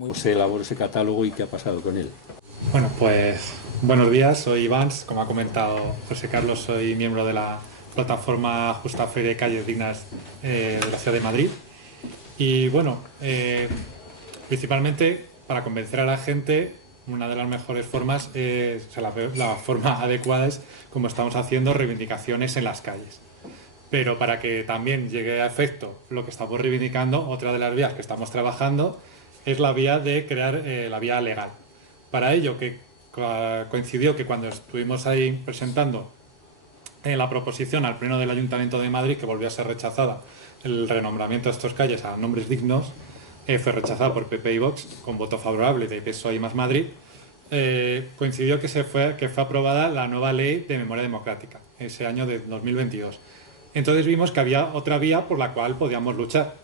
¿Cómo se elaboró ese catálogo y qué ha pasado con él? Bueno, pues buenos días, soy Iván, como ha comentado José Carlos, soy miembro de la plataforma Justa Feria y Calles Dignas de la Ciudad de Madrid. Y bueno, principalmente para convencer a la gente, una de las mejores formas, la forma adecuada es, como estamos haciendo, reivindicaciones en las calles. Pero para que también llegue a efecto lo que estamos reivindicando, otra de las vías que estamos trabajando es la vía de crear la vía legal. Para ello, que coincidió que cuando estuvimos ahí presentando la proposición al Pleno del Ayuntamiento de Madrid, que volvió a ser rechazada, el renombramiento de estas calles a nombres dignos, fue rechazada por PP y Vox con voto favorable de PSOE y Más Madrid. Coincidió que fue aprobada la nueva ley de memoria democrática ese año de 2022. Entonces vimos que había otra vía por la cual podíamos luchar.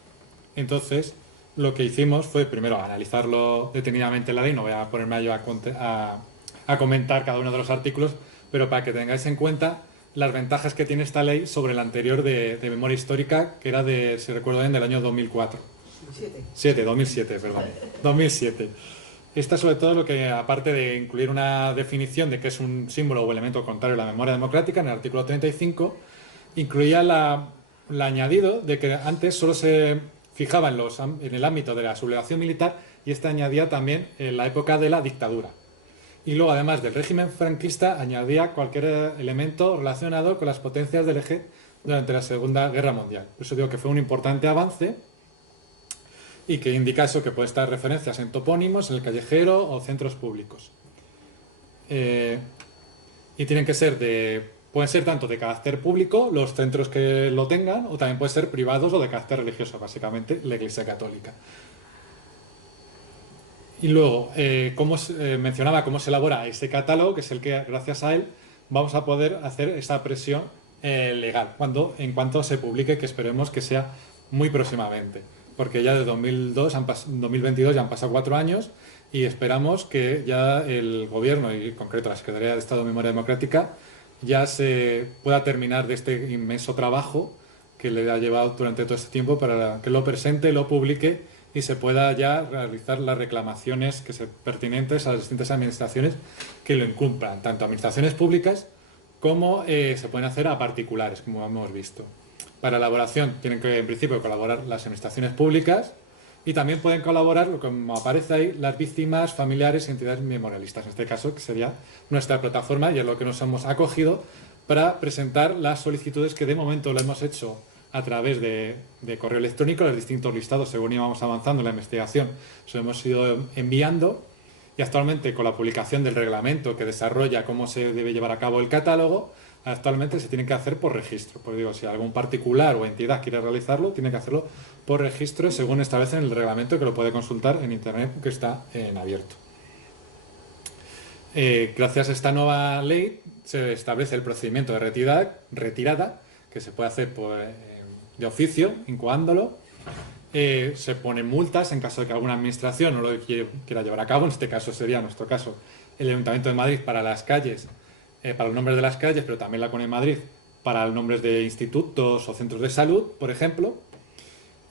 Entonces lo que hicimos fue primero analizarlo detenidamente la ley, no voy a ponerme yo a comentar cada uno de los artículos, pero para que tengáis en cuenta las ventajas que tiene esta ley sobre la anterior de memoria histórica, que era de, si recuerdo bien, del año 2004. 2007, perdón. 2007. Esta sobre todo lo que, aparte de incluir una definición de qué es un símbolo o elemento contrario a la memoria democrática, en el artículo 35, incluía el añadido de que antes solo se fijaba en el ámbito de la sublevación militar, y esta añadía también en la época de la dictadura. Y luego, además del régimen franquista, añadía cualquier elemento relacionado con las potencias del eje durante la Segunda Guerra Mundial. Por eso digo que fue un importante avance y que indica eso, que puede estar referencias en topónimos, en el callejero o centros públicos. Y tienen que ser pueden ser tanto de carácter público, los centros que lo tengan, o también pueden ser privados o de carácter religioso, básicamente la Iglesia Católica. Y luego, mencionaba cómo se elabora ese catálogo, que es el que, gracias a él, vamos a poder hacer esa presión legal en cuanto se publique, que esperemos que sea muy próximamente. Porque ya de 2022 ya han pasado 4 años y esperamos que ya el Gobierno, y en concreto la Secretaría de Estado de Memoria Democrática, ya se pueda terminar de este inmenso trabajo que le ha llevado durante todo este tiempo para que lo presente, lo publique y se pueda ya realizar las reclamaciones pertinentes a las distintas administraciones que lo incumplan, tanto administraciones públicas como se pueden hacer a particulares, como hemos visto. Para elaboración tienen que, en principio, colaborar las administraciones públicas y también pueden colaborar, como aparece ahí, las víctimas, familiares y entidades memorialistas, en este caso, que sería nuestra plataforma, y es lo que nos hemos acogido para presentar las solicitudes que de momento lo hemos hecho a través de correo electrónico, los distintos listados, según íbamos avanzando en la investigación, se lo hemos ido enviando, y actualmente con la publicación del reglamento que desarrolla cómo se debe llevar a cabo el catálogo, actualmente se tiene que hacer por registro. Pues digo, si algún particular o entidad quiere realizarlo, tiene que hacerlo por registro según establece en el reglamento, que lo puede consultar en internet, que está en abierto. Gracias a esta nueva ley se establece el procedimiento de retirada, que se puede hacer de oficio, incoándolo. Se ponen multas en caso de que alguna administración no lo quiera llevar a cabo. En este caso sería, en nuestro caso, el Ayuntamiento de Madrid para las calles, para los nombres de las calles, pero también la Comunidad de Madrid para los nombres de institutos o centros de salud, por ejemplo.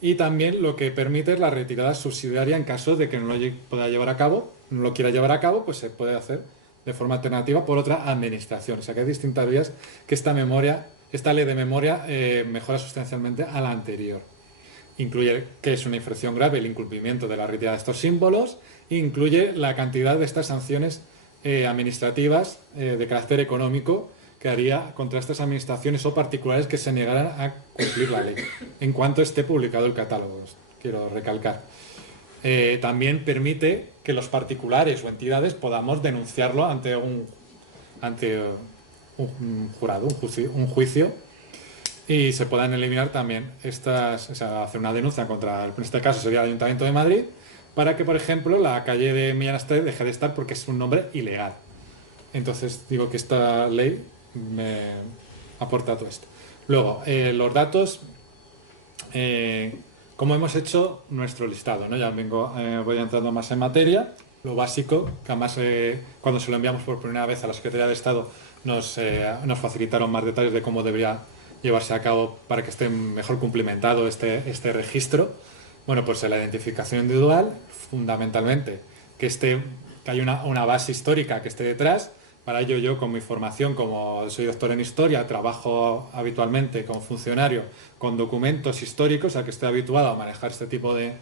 Y también lo que permite es la retirada subsidiaria en caso de que no lo pueda llevar a cabo, no lo quiera llevar a cabo, pues se puede hacer de forma alternativa por otra administración. O sea que hay distintas vías que esta ley de memoria mejora sustancialmente a la anterior. Incluye que es una infracción grave el incumplimiento de la retirada de estos símbolos, e incluye la cantidad de estas sanciones administrativas de carácter económico que haría contra estas administraciones o particulares que se negaran a cumplir la ley en cuanto esté publicado el catálogo, quiero recalcar. También permite que los particulares o entidades podamos denunciarlo ante un jurado, un juicio, y se puedan eliminar también hacer una denuncia contra, en este caso sería el Ayuntamiento de Madrid, para que, por ejemplo, la calle de Millán Astray deje de estar porque es un nombre ilegal. Entonces digo que esta ley me aporta todo esto. Luego, los datos, como hemos hecho nuestro listado, ¿no? Ya voy entrando más en materia. Lo básico, que además cuando se lo enviamos por primera vez a la Secretaría de Estado nos facilitaron más detalles de cómo debería llevarse a cabo para que esté mejor cumplimentado este registro. Bueno, pues en la identificación individual, fundamentalmente, que haya una base histórica que esté detrás. Para ello yo, con mi formación, como soy doctor en historia, trabajo habitualmente como funcionario con documentos históricos, a que estoy habituado a manejar este tipo de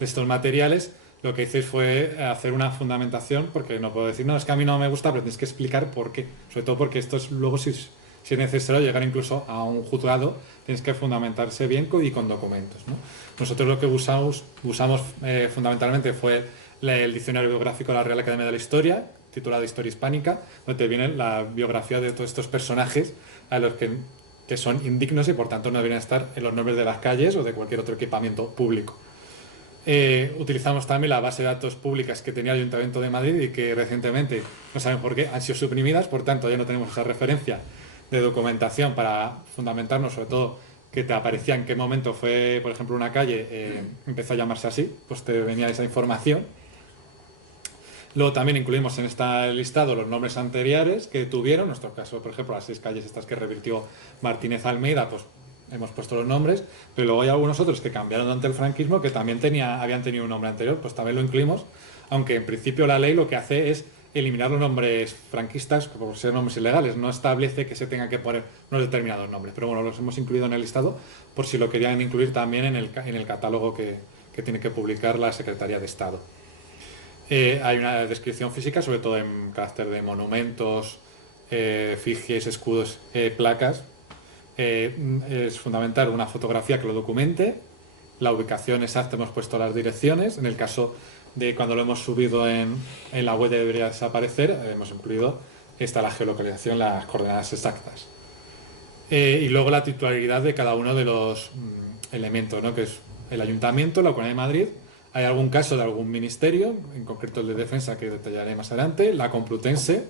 estos materiales. Lo que hice fue hacer una fundamentación, porque no puedo decir, no, es que a mí no me gusta, pero tienes que explicar por qué. Sobre todo porque esto es luego, si es necesario llegar incluso a un juzgado, tienes que fundamentarse bien y con documentos, ¿no? Nosotros lo que usamos fundamentalmente fue el diccionario biográfico de la Real Academia de la Historia, titulado Historia Hispánica, donde viene la biografía de todos estos personajes a los que son indignos y por tanto no deberían estar en los nombres de las calles o de cualquier otro equipamiento público. Utilizamos también la base de datos públicas que tenía el Ayuntamiento de Madrid y que recientemente, no saben por qué, han sido suprimidas, por tanto ya no tenemos esa referencia de documentación para fundamentarnos, sobre todo que te aparecía en qué momento fue, por ejemplo, una calle, empezó a llamarse así, pues te venía esa información. Luego también incluimos en este listado los nombres anteriores que tuvieron, en nuestro caso, por ejemplo, las 6 calles estas que revirtió Martínez Almeida, pues hemos puesto los nombres, pero luego hay algunos otros que cambiaron durante el franquismo que también habían tenido un nombre anterior, pues también lo incluimos, aunque en principio la ley lo que hace es eliminar los nombres franquistas por ser nombres ilegales, no establece que se tengan que poner unos determinados nombres, pero bueno, los hemos incluido en el listado por si lo querían incluir también en el catálogo que tiene que publicar la Secretaría de Estado. Hay una descripción física, sobre todo en carácter de monumentos, efigies, escudos, placas. Es fundamental una fotografía que lo documente, la ubicación exacta, hemos puesto las direcciones. En el caso de cuando lo hemos subido en la web debería desaparecer, hemos incluido la geolocalización, las coordenadas exactas. Y luego la titularidad de cada uno de los elementos, ¿no? Que es el Ayuntamiento, la Comunidad de Madrid. Hay algún caso de algún ministerio, en concreto el de Defensa, que detallaré más adelante, la Complutense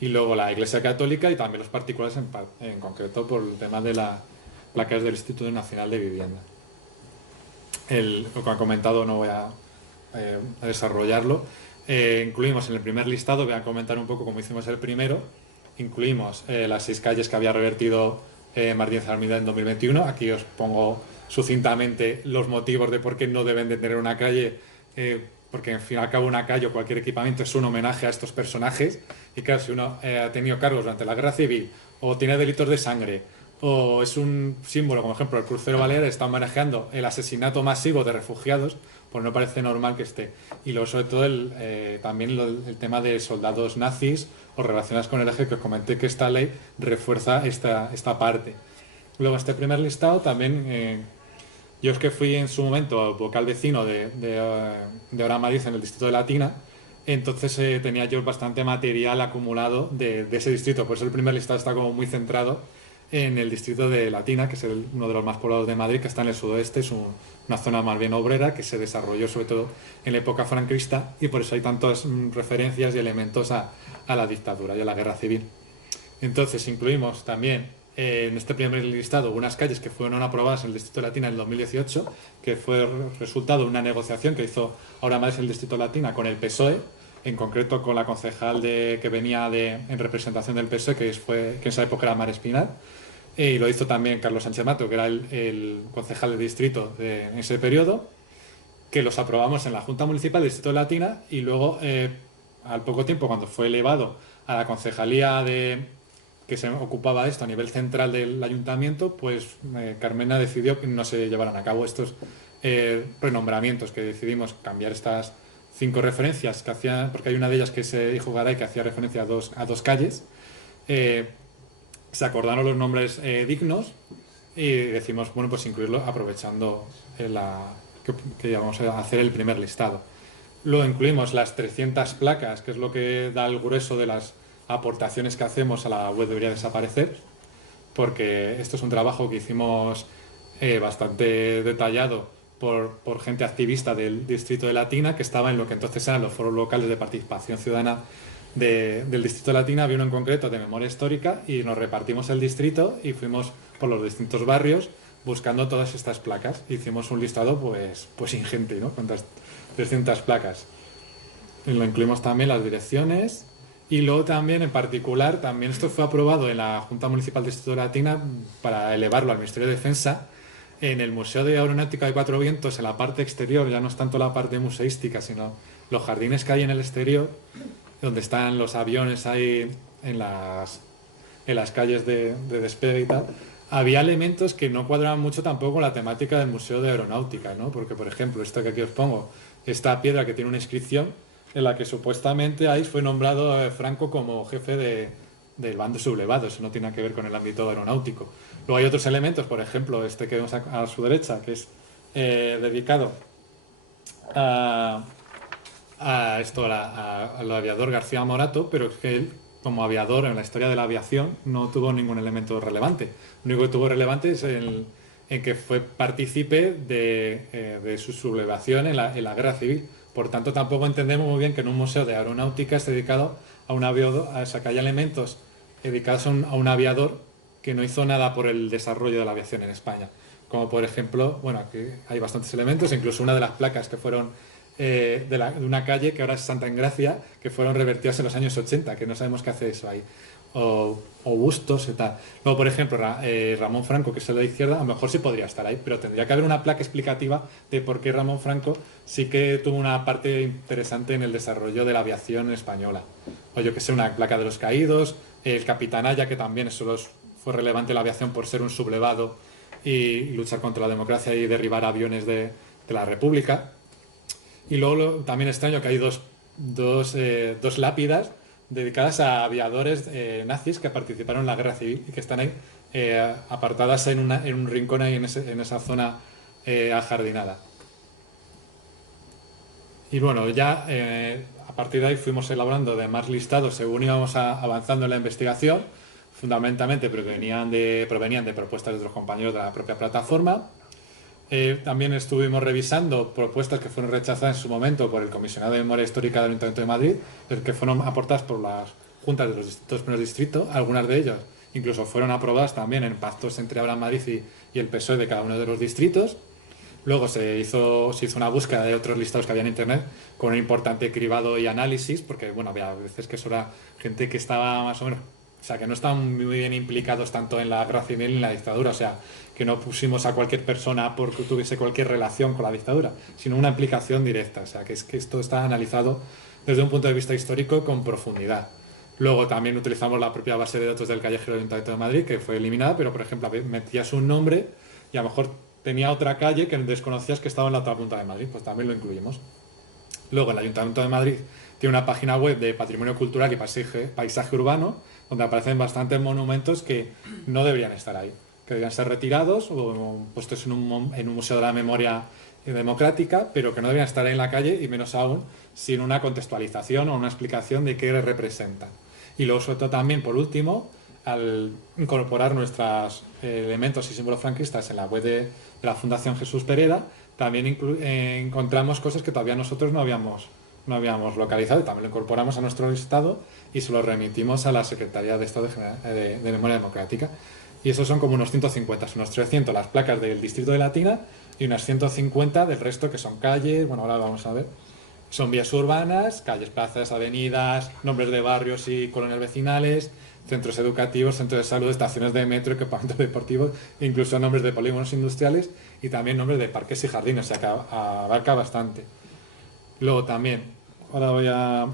y luego la Iglesia Católica y también los particulares en concreto por el tema de las placas del Instituto Nacional de Vivienda. Lo que han comentado no voy a desarrollarlo. Incluimos en el primer listado, voy a comentar un poco cómo hicimos el primero, incluimos las 6 calles que había revertido Martínez Almeida en 2021. Aquí os pongo sucintamente los motivos de por qué no deben de tener una calle, porque al fin y al cabo una calle o cualquier equipamiento es un homenaje a estos personajes y claro, si uno ha tenido cargos durante la Guerra Civil o tiene delitos de sangre o es un símbolo, como ejemplo el crucero Baleares está manejando el asesinato masivo de refugiados, pues no parece normal que esté. Y luego sobre todo también el tema de soldados nazis o relacionados con el eje, que os comenté que esta ley refuerza esta parte. Luego este primer listado también... yo es que fui en su momento vocal vecino de Ahora Madrid en el distrito de Latina, entonces tenía yo bastante material acumulado de ese distrito, por eso el primer listado está como muy centrado en el distrito de Latina, que es uno de los más poblados de Madrid, que está en el sudoeste, es una zona más bien obrera que se desarrolló sobre todo en la época franquista y por eso hay tantas referencias y elementos a la dictadura y a la guerra civil. Entonces incluimos también en este primer listado unas calles que fueron aprobadas en el Distrito de Latina en el 2018, que fue resultado de una negociación que hizo Ahora Madrid el Distrito de Latina con el PSOE, en concreto con la concejal que venía en representación del PSOE, que en esa época era Mar Espinar, y lo hizo también Carlos Sánchez Mato, que era el concejal del distrito en ese periodo, que los aprobamos en la Junta Municipal del Distrito de Latina y luego, al poco tiempo, cuando fue elevado a la concejalía que se ocupaba de esto a nivel central del ayuntamiento, pues Carmena decidió que no se llevaran a cabo estos renombramientos, que decidimos cambiar estas 5 referencias que hacían, porque hay una de ellas que se dijo Garay que hacía referencia a dos calles. Se acordaron los nombres dignos y decimos, bueno, pues incluirlo aprovechando que vamos a hacer el primer listado. Luego incluimos las 300 placas, que es lo que da el grueso de las aportaciones que hacemos a la web debería desaparecer, porque esto es un trabajo que hicimos bastante detallado por gente activista del distrito de Latina, que estaba en lo que entonces eran los foros locales de participación ciudadana del distrito de Latina. Había uno en concreto de memoria histórica y nos repartimos el distrito y fuimos por los distintos barrios buscando todas estas placas. Hicimos un listado pues ingente, ¿no? Con 300 placas. Y lo incluimos también las direcciones. Y luego también, en particular, también esto fue aprobado en la Junta Municipal del Distrito de Latina para elevarlo al Ministerio de Defensa. En el Museo de Aeronáutica de Cuatro Vientos, en la parte exterior, ya no es tanto la parte museística, sino los jardines que hay en el exterior, donde están los aviones ahí en las calles de despegue y tal, había elementos que no cuadraban mucho tampoco con la temática del Museo de Aeronáutica, ¿no? Porque, por ejemplo, esto que aquí os pongo, esta piedra que tiene una inscripción en la que supuestamente ahí fue nombrado Franco como jefe del bando sublevado. Eso no tiene nada que ver con el ámbito aeronáutico. Luego hay otros elementos, por ejemplo, este que vemos a su derecha, que es dedicado a al aviador García Morato, pero es que él, como aviador en la historia de la aviación, no tuvo ningún elemento relevante. Lo único que tuvo relevante es en que fue partícipe de su sublevación en la guerra civil. Por tanto, tampoco entendemos muy bien que en un museo de aeronáutica esté dedicado a un aviador, que haya elementos dedicados a un aviador que no hizo nada por el desarrollo de la aviación en España. Como por ejemplo, bueno, aquí hay bastantes elementos, incluso una de las placas que fueron de una calle que ahora es Santa Engracia, que fueron revertidas en los años 80, que no sabemos qué hace eso ahí. O bustos y tal. Luego, por ejemplo, Ramón Franco, que es el de la izquierda, a lo mejor sí podría estar ahí, pero tendría que haber una placa explicativa de por qué Ramón Franco sí que tuvo una parte interesante en el desarrollo de la aviación española. O yo que sé, una placa de los caídos, el Capitanaya, que también solo fue relevante en la aviación por ser un sublevado y luchar contra la democracia y derribar aviones de la República. Y luego también extraño que hay dos lápidas dedicadas a aviadores nazis que participaron en la guerra civil y que están ahí apartadas en un rincón ahí en esa zona ajardinada. Y bueno, ya a partir de ahí fuimos elaborando de más listados según íbamos avanzando en la investigación, fundamentalmente provenían de propuestas de otros compañeros de la propia plataforma. También estuvimos revisando propuestas que fueron rechazadas en su momento por el Comisionado de Memoria Histórica del Ayuntamiento de Madrid, que fueron aportadas por las juntas de los dos primeros distritos. Algunas de ellas incluso fueron aprobadas también en pactos entre Ahora Madrid y el PSOE de cada uno de los distritos. Luego se hizo una búsqueda de otros listados que había en Internet con un importante cribado y análisis, porque bueno, había veces que eso era gente que estaba más o menos, o sea, que no estaban muy bien implicados tanto en la guerra civil ni en la dictadura, o sea, que no pusimos a cualquier persona porque tuviese cualquier relación con la dictadura, sino una implicación directa, o sea, que es que esto está analizado desde un punto de vista histórico con profundidad. Luego también utilizamos la propia base de datos del Callejero del Ayuntamiento de Madrid, que fue eliminada, pero por ejemplo metías un nombre y a lo mejor tenía otra calle que desconocías que estaba en la otra punta de Madrid, pues también lo incluimos. Luego el Ayuntamiento de Madrid tiene una página web de patrimonio cultural y paisaje urbano, donde aparecen bastantes monumentos que no deberían estar ahí, que deberían ser retirados o puestos en un museo de la memoria democrática, pero que no deberían estar ahí en la calle y menos aún sin una contextualización o una explicación de qué representan. Y luego, sobre todo también, por último, al incorporar nuestros elementos y símbolos franquistas en la web de la Fundación Jesús Pereda, también encontramos cosas que todavía nosotros no habíamos localizado y también lo incorporamos a nuestro listado y se lo remitimos a la Secretaría de Estado de Memoria Democrática. Y esos son como unos 150, son unos 300 las placas del distrito de Latina y unas 150 del resto que son calles, bueno, ahora vamos a ver. Son vías urbanas, calles, plazas, avenidas, nombres de barrios y colonias vecinales, centros educativos, centros de salud, estaciones de metro, equipamientos deportivos, incluso nombres de polígonos industriales y también nombres de parques y jardines, o sea que abarca bastante. Luego también, ahora voy a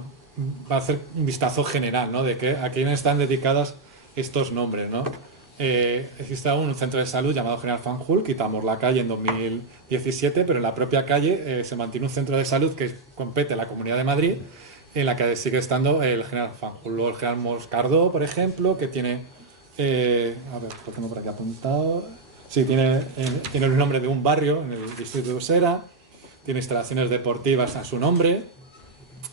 hacer un vistazo general, ¿no? De a quiénes están dedicadas estos nombres, ¿no? Existe aún un centro de salud llamado General Fanjul, quitamos la calle en 2017, pero en la propia calle se mantiene un centro de salud que compete a la Comunidad de Madrid, en la que sigue estando el General Fanjul. Luego el General Moscardó, por ejemplo, que tiene, a ver, lo tengo por aquí apuntado, sí, tiene el nombre de un barrio en el distrito de Usera, tiene instalaciones deportivas a su nombre,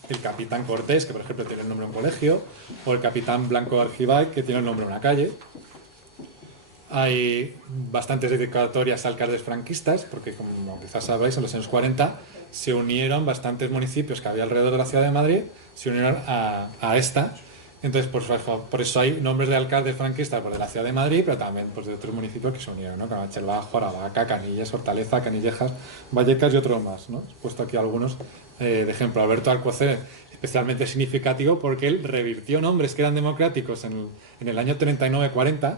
el Capitán Cortés, que por ejemplo tiene el nombre de un colegio, o el Capitán Blanco Argibay, que tiene el nombre de una calle. Hay bastantes dedicatorias a alcaldes franquistas, porque como quizás sabréis, en los años 40 se unieron bastantes municipios que había alrededor de la ciudad de Madrid, se unieron a esta. Entonces, por eso hay nombres de alcaldes franquistas de la ciudad de Madrid, pero también pues, de otros municipios que se unieron, ¿no? Como Chelbajo, Aravaca, Canillas, Hortaleza, Canillejas, Vallecas y otros más, ¿no? He puesto aquí algunos de ejemplo. Alberto Alcocer, especialmente significativo porque él revirtió nombres que eran democráticos en el año 39-40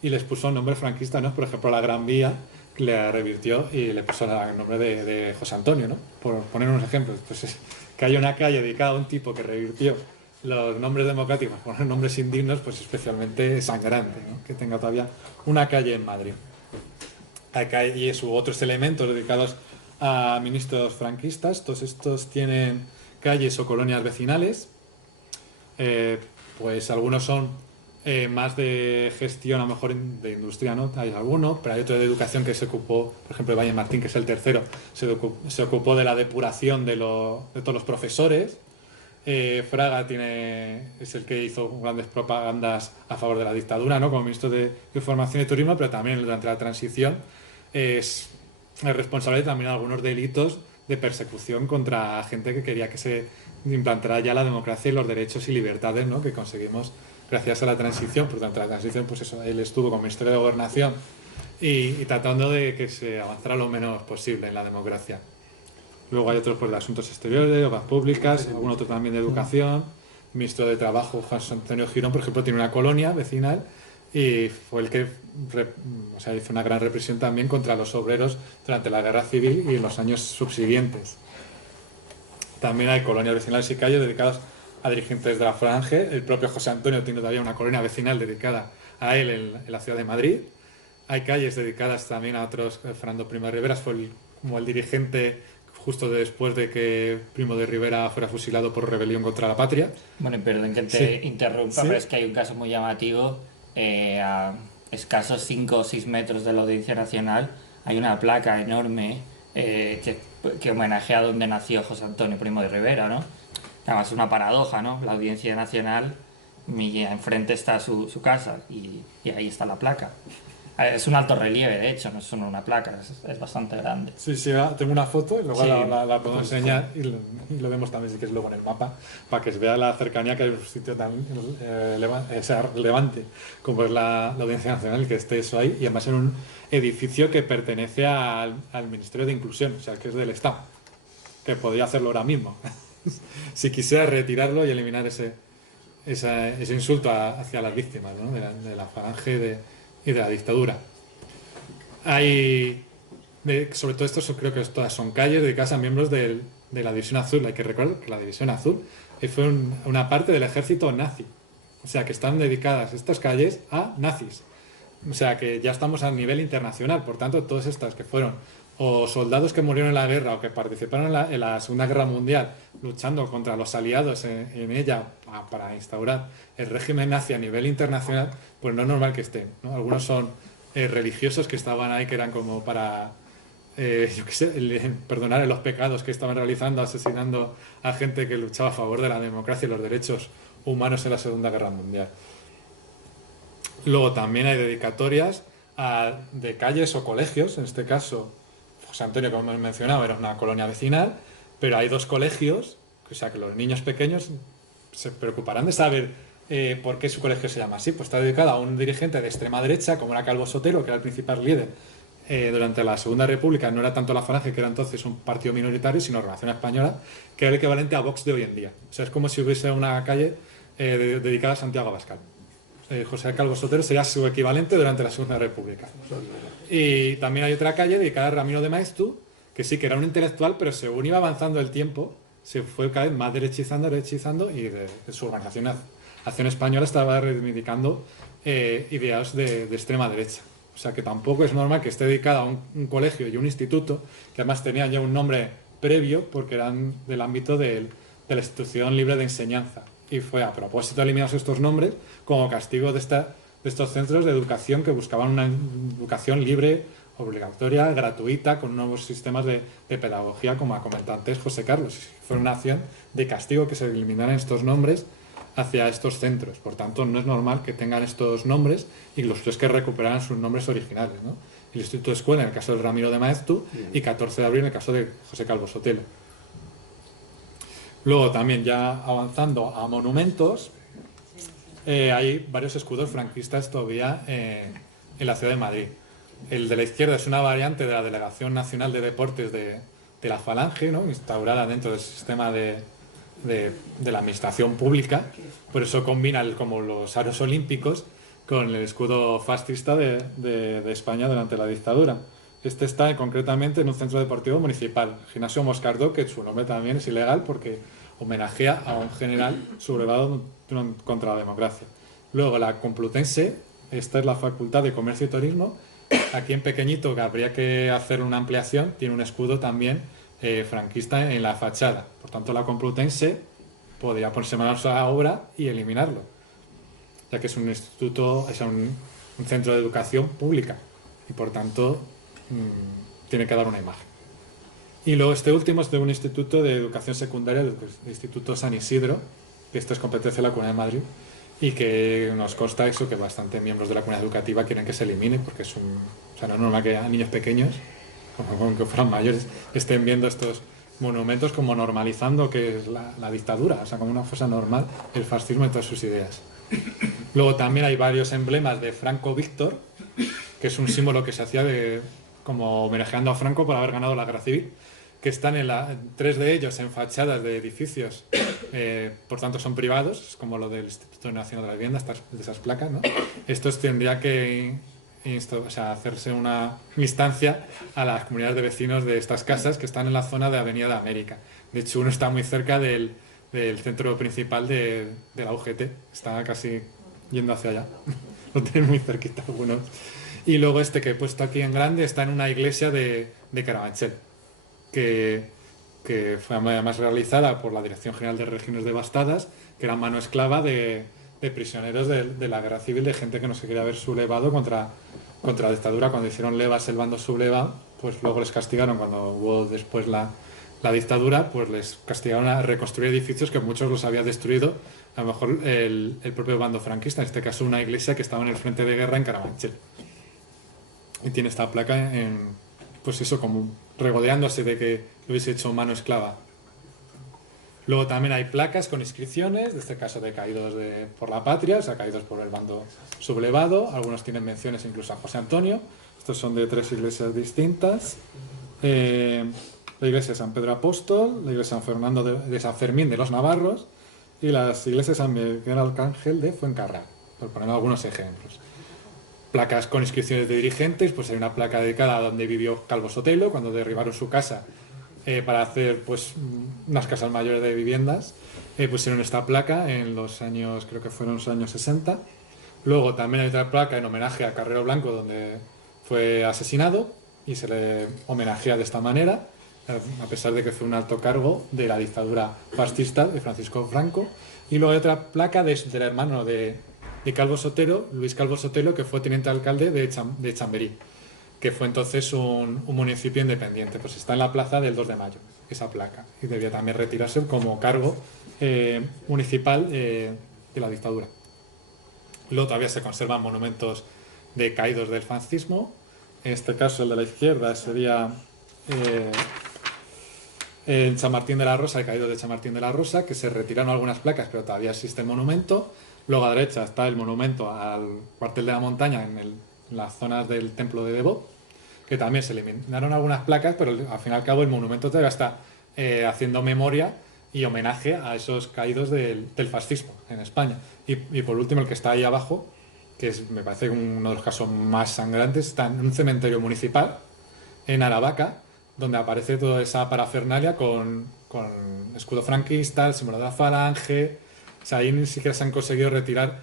y les puso un nombre franquista, ¿no? Por ejemplo, la Gran Vía, le revirtió y le puso el nombre de José Antonio, ¿no? Por poner unos ejemplos. Entonces, que haya una calle dedicada a un tipo que revirtió los nombres democráticos por nombres indignos, pues especialmente sangrante, ¿no? Que tenga todavía una calle en Madrid. Hay calles u otros elementos dedicados a ministros franquistas. Todos estos tienen calles o colonias vecinales. Pues algunos son más de gestión, a lo mejor de industria, ¿no? Hay alguno, pero hay otro de educación que se ocupó, por ejemplo, Valle Martín, que es el tercero, se ocupó de la depuración de todos los profesores. Fraga es el que hizo grandes propagandas a favor de la dictadura, ¿no? Como ministro de Información y Turismo, pero también durante la transición es responsable también de algunos delitos de persecución contra gente que quería que se implantara ya la democracia y los derechos y libertades, ¿no? Que conseguimos gracias a la transición. Durante la transición, pues eso, él estuvo como Ministerio de Gobernación y tratando de que se avanzara lo menos posible en la democracia. Luego hay otros pues, de Asuntos Exteriores, Obras Públicas, algún otro también de Educación. El ministro de Trabajo, Juan Antonio Girón, por ejemplo, tiene una colonia vecinal y fue el que hizo una gran represión también contra los obreros durante la Guerra Civil y en los años subsiguientes. También hay colonias vecinales y calles dedicadas a dirigentes de la Falange. El propio José Antonio tiene todavía una colonia vecinal dedicada a él en la ciudad de Madrid. Hay calles dedicadas también a otros. Fernando Primo de Rivera fue como el dirigente justo después de que Primo de Rivera fuera fusilado por rebelión contra la patria. Bueno, perdón que te interrumpa, pero es que hay un caso muy llamativo. A escasos 5 o 6 metros de la Audiencia Nacional hay una placa enorme que homenajea a donde nació José Antonio Primo de Rivera, ¿no? Además es una paradoja, ¿no? La Audiencia Nacional, y enfrente está su casa y ahí está la placa. Es un alto relieve, de hecho, no es solo una placa, es bastante grande. Sí, tengo una foto y luego la puedo enseñar y lo vemos también si quieres luego en el mapa para que se vea la cercanía que hay en un sitio tan relevante como es la Audiencia Nacional, que esté eso ahí, y además en un edificio que pertenece al Ministerio de Inclusión, o sea, que es del Estado, que podría hacerlo ahora mismo, si quisiera retirarlo y eliminar ese insulto hacia las víctimas, ¿no? de la Falange y de la dictadura. Sobre todo esto creo que todas son calles dedicadas a miembros de la División Azul. Hay que recordar que la División Azul fue una parte del ejército nazi. O sea que están dedicadas estas calles a nazis. O sea que ya estamos a nivel internacional. Por tanto, todas estas que fueron o soldados que murieron en la guerra o que participaron en la Segunda Guerra Mundial luchando contra los aliados en ella para instaurar el régimen nazi a nivel internacional, pues no es normal que estén, ¿no? Algunos son religiosos que estaban ahí, que eran como para perdonar los pecados que estaban realizando, asesinando a gente que luchaba a favor de la democracia y los derechos humanos en la Segunda Guerra Mundial. Luego también hay dedicatorias de calles o colegios. En este caso, José Antonio, como hemos mencionado, era una colonia vecinal, pero hay 2 colegios, o sea que los niños pequeños se preocuparán de saber por qué su colegio se llama así. Pues está dedicado a un dirigente de extrema derecha, como era Calvo Sotelo, que era el principal líder durante la Segunda República. No era tanto la Falange, que era entonces un partido minoritario, sino Renovación Española, que era el equivalente a Vox de hoy en día. O sea, es como si hubiese una calle dedicada a Santiago Abascal. José Calvo Sotelo sería su equivalente durante la Segunda República. Y también hay otra calle dedicada a Ramiro de Maeztu, que sí que era un intelectual, pero según iba avanzando el tiempo, se fue cada vez más derechizando, y de su organización Acción Española estaba reivindicando ideas de extrema derecha. O sea que tampoco es normal que esté dedicada a un colegio y un instituto, que además tenían ya un nombre previo, porque eran del ámbito de la institución libre de enseñanza. Y fue a propósito eliminados estos nombres como castigo de estos centros de educación que buscaban una educación libre, obligatoria, gratuita, con nuevos sistemas de pedagogía, como ha comentado antes José Carlos. Fue una acción de castigo que se eliminaran estos nombres hacia estos centros. Por tanto, no es normal que tengan estos nombres y los que recuperaran sus nombres originales, ¿no? El Instituto de Escuela en el caso de Ramiro de Maeztu y 14 de abril en el caso de José Calvo Sotelo. Luego también, ya avanzando a monumentos, hay varios escudos franquistas todavía en la ciudad de Madrid. El de la izquierda es una variante de la Delegación Nacional de Deportes de la Falange, ¿no? Instaurada dentro del sistema de la administración pública. Por eso combina como los aros olímpicos con el escudo fascista de España durante la dictadura. Este está concretamente en un centro deportivo municipal, Gimnasio Moscardó, que su nombre también es ilegal porque homenajea a un general sublevado contra la democracia. Luego la Complutense, esta es la Facultad de Comercio y Turismo. Aquí en pequeñito, que habría que hacer una ampliación, tiene un escudo también franquista en la fachada. Por tanto, la Complutense podría ponerse manos a la obra y eliminarlo, ya que es un instituto, es un centro de educación pública y por tanto tiene que dar una imagen. Y luego este último es de un instituto de educación secundaria, el Instituto San Isidro, que esto es competencia de la Comunidad de Madrid y que nos consta eso, que bastantes miembros de la comunidad educativa quieren que se elimine porque es o sea, no es normal que a niños pequeños, como que fueran mayores, estén viendo estos monumentos como normalizando que es la dictadura, o sea, como una cosa normal, el fascismo y todas sus ideas. Luego también hay varios emblemas de Franco Víctor, que es un símbolo que se hacía como homenajeando a Franco por haber ganado la guerra civil, que están tres de ellos en fachadas de edificios, por tanto son privados, es como lo del Instituto Nacional de la Vivienda, de esas placas, ¿no? Estos tendría que hacerse una instancia a las comunidades de vecinos de estas casas que están en la zona de Avenida de América. De hecho, uno está muy cerca del centro principal de la UGT, está casi yendo hacia allá, lo tienen muy cerquita algunos. Y luego este que he puesto aquí en grande está en una iglesia de Carabanchel, que fue además realizada por la Dirección General de Regiones Devastadas, que era mano esclava de prisioneros de la guerra civil, de gente que no se quería ver sublevado contra la dictadura. Cuando hicieron levas el bando sublevado, pues luego les castigaron, cuando hubo después la dictadura, pues les castigaron a reconstruir edificios que muchos los había destruido, a lo mejor el propio bando franquista, en este caso una iglesia que estaba en el frente de guerra en Carabanchel. Y tiene esta placa pues eso, como regodeándose de que lo hubiese hecho mano esclava. Luego también hay placas con inscripciones, en este caso de caídos por la patria, o sea, caídos por el bando sublevado. Algunos tienen menciones incluso a José Antonio. Estos son de 3 iglesias distintas. La iglesia de San Pedro Apóstol, la iglesia de San Fernando de San Fermín de los Navarros y las iglesias de San Miguel Arcángel de Fuencarral, por poner algunos ejemplos. Placas con inscripciones de dirigentes, pues hay una placa dedicada a donde vivió Calvo Sotelo cuando derribaron su casa para hacer pues unas casas mayores de viviendas. Pusieron esta placa en los años, creo que fueron los años 60. Luego también hay otra placa en homenaje a Carrero Blanco, donde fue asesinado y se le homenajea de esta manera, a pesar de que fue un alto cargo de la dictadura fascista de Francisco Franco. Y luego hay otra placa del hermano de Calvo Sotelo, Luis Calvo Sotelo, que fue teniente alcalde de Chamberí, que fue entonces un municipio independiente. Pues está en la plaza del 2 de mayo, esa placa, y debía también retirarse como cargo municipal de la dictadura. Luego todavía se conservan monumentos de caídos del fascismo. En este caso, el de la izquierda sería en San Martín de la Rosa, el caído de San Martín de la Rosa, que se retiraron algunas placas, pero todavía existe el monumento. Luego a la derecha está el monumento al cuartel de la montaña en las zonas del templo de Devot, que también se eliminaron algunas placas, pero al fin y al cabo el monumento todavía está haciendo memoria y homenaje a esos caídos del fascismo en España. Y por último, el que está ahí abajo, que me parece uno de los casos más sangrantes, está en un cementerio municipal en Aravaca, donde aparece toda esa parafernalia con escudo franquista, el símbolo de la falange. O sea, ahí ni siquiera se han conseguido retirar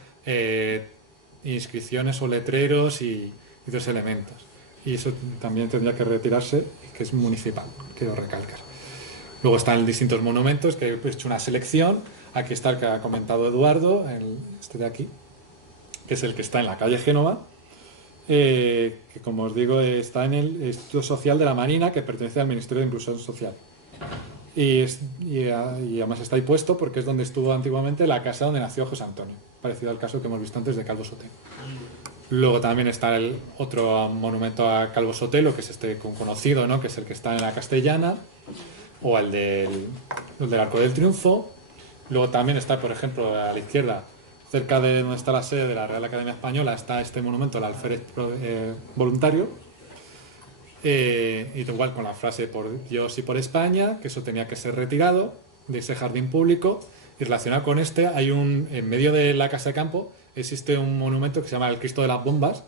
inscripciones o letreros y otros elementos. Y eso también tendría que retirarse, que es municipal, quiero recalcar. Luego están distintos monumentos, que he hecho una selección. Aquí está el que ha comentado Eduardo, este de aquí, que es el que está en la calle Génova, que como os digo está en el Instituto Social de la Marina, que pertenece al Ministerio de Inclusión Social. Y además está ahí puesto porque es donde estuvo antiguamente la casa donde nació José Antonio, parecido al caso que hemos visto antes de Calvo Sotelo. Luego también está el otro monumento a Calvo Sotelo, que es este conocido, ¿no? Que es el que está en la Castellana, o el del Arco del Triunfo. Luego también está, por ejemplo, a la izquierda, cerca de donde está la sede de la Real Academia Española, está este monumento, el alférez voluntario, y igual con la frase por Dios y por España, que eso tenía que ser retirado de ese jardín público. Y relacionado con este, en medio de la Casa de Campo existe un monumento que se llama el Cristo de las Bombas,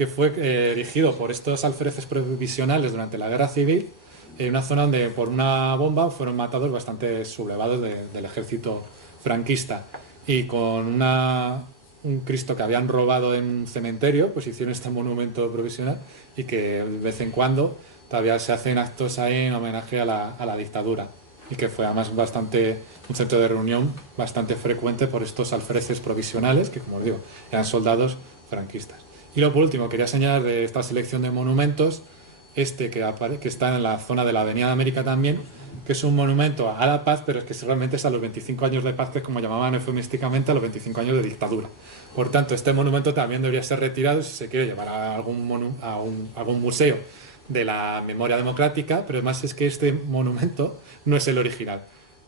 que fue erigido por estos alféreces provisionales durante la Guerra Civil, en una zona donde por una bomba fueron matados bastantes sublevados del ejército franquista. Y con un Cristo que habían robado en un cementerio, pues hicieron este monumento provisional, y que de vez en cuando todavía se hacen actos ahí en homenaje a la dictadura, y que fue además un centro de reunión bastante frecuente por estos alféreces provisionales, que como os digo, eran soldados franquistas. Y luego por último quería señalar de esta selección de monumentos que está en la zona de la Avenida de América también, que es un monumento a la paz, pero es que realmente es a los 25 años de paz, que es como llamaban eufemísticamente a los 25 años de dictadura. Por tanto, este monumento también debería ser retirado si se quiere llevar a algún museo de la memoria democrática, pero además es que este monumento no es el original,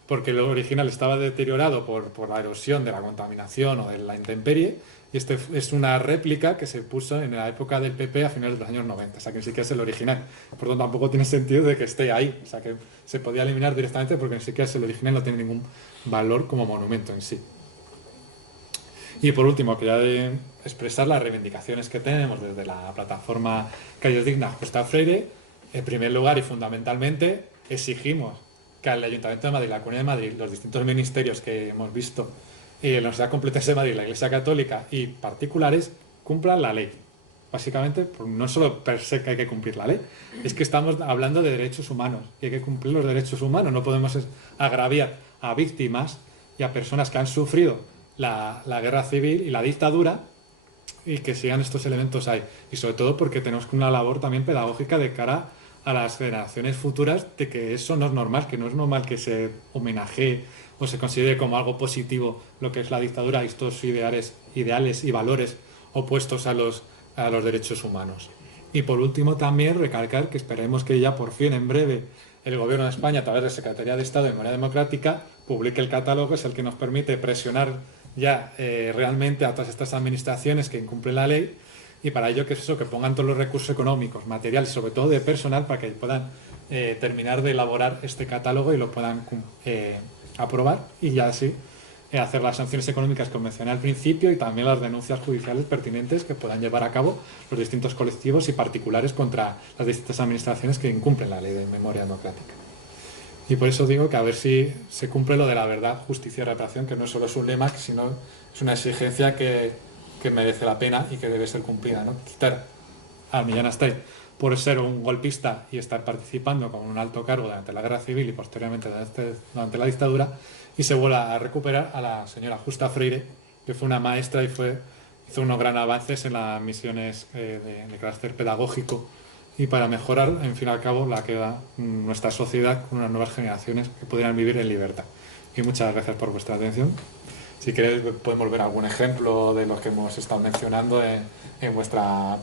porque el original estaba deteriorado por la erosión de la contaminación o de la intemperie, y este es una réplica que se puso en la época del PP a finales de los años 90, o sea que ni siquiera es el original. Por lo tanto, tampoco tiene sentido de que esté ahí, o sea que se podía eliminar directamente porque ni siquiera es el original, no tiene ningún valor como monumento en sí. Y por último, quería expresar las reivindicaciones que tenemos desde la plataforma Calles Dignas Justa Freire. En primer lugar y fundamentalmente, exigimos que al Ayuntamiento de Madrid, la Comunidad de Madrid, los distintos ministerios que hemos visto, la Universidad Complutense de Madrid, la Iglesia Católica y particulares, cumplan la ley. Básicamente, no solo per se que hay que cumplir la ley, es que estamos hablando de derechos humanos y hay que cumplir los derechos humanos. No podemos agraviar a víctimas y a personas que han sufrido la guerra civil y la dictadura, y que sigan estos elementos ahí. Y sobre todo porque tenemos una labor también pedagógica de cara a las generaciones futuras, de que eso no es normal, que no es normal que se homenajee o se considere como algo positivo lo que es la dictadura y estos ideales y valores opuestos a los derechos humanos. Y por último también recalcar que esperemos que ya por fin en breve el Gobierno de España, a través de la Secretaría de Estado de Memoria Democrática, publique el catálogo, es el que nos permite presionar ya realmente a todas estas administraciones que incumplen la ley, y para ello que es eso, que pongan todos los recursos económicos, materiales, sobre todo de personal, para que puedan terminar de elaborar este catálogo y lo puedan aprobar, y ya así hacer las sanciones económicas que mencioné al principio, y también las denuncias judiciales pertinentes que puedan llevar a cabo los distintos colectivos y particulares contra las distintas administraciones que incumplen la ley de memoria democrática. Y por eso digo que a ver si se cumple lo de la verdad, justicia y reparación, que no solo es un lema, sino es una exigencia que merece la pena y que debe ser cumplida, ¿no? Quitar a Millán Astray por ser un golpista y estar participando con un alto cargo durante la Guerra Civil y posteriormente durante la dictadura, y se vuelva a recuperar a la señora Justa Freire, que fue una maestra y hizo unos grandes avances en las misiones de carácter pedagógico y para mejorar, en fin y al cabo, la que da nuestra sociedad con unas nuevas generaciones que pudieran vivir en libertad. Y muchas gracias por vuestra atención. Si queréis podemos ver algún ejemplo de los que hemos estado mencionando en vuestra